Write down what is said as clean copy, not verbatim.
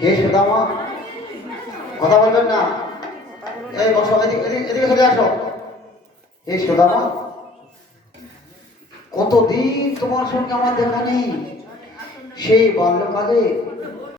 হে সুদামা, কথা বলবেন না। এই বসো, এদিকে চলে আসো। হে সুদামা, কতদিন তোমার সঙ্গে আমার দেখা নেই। সেই বাল্যকালে